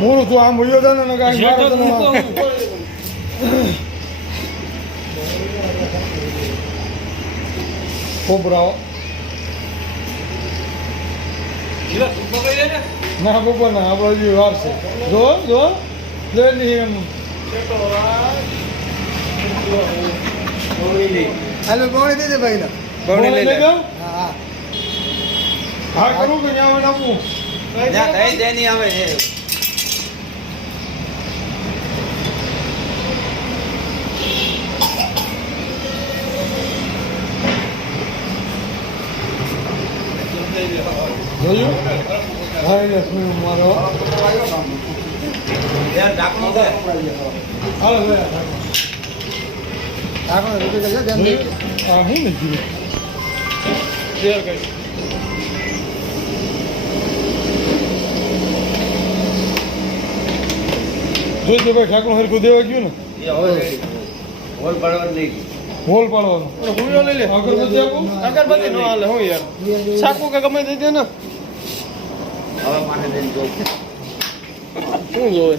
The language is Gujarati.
મૂળ તું આમ ભૂલ્યો હતો ને કાંઈ કોબરાઓ ના બપોર ના આપણે હજી વાર છે જો જો લઈ લઈએ એમ હાલો કોણ દે ભાઈ ના બવણી લઈ લે હા હા કરું કે ત્યાં આપવું ના કઈ દે નહીં આવે એ જોયું હા એટલે શું મારો યાર ઢાંકણું છે હાલો આગળ રૂપિયા છે ધ્યાન દે હા હું નથી શેર કરી જોઈજો ભાઈ ઠાકુર હરખું દેવા ગયું ને એ હવે હોલ પડવા નહીં હોલ પાડવાનો ગુંડો લઈ લે અગરબત્તી આપું અગરબત્તી નો હાલે હું યાર સાકુ કે ગમે તે દે ને હવે માથે દઈને જો શું જોવે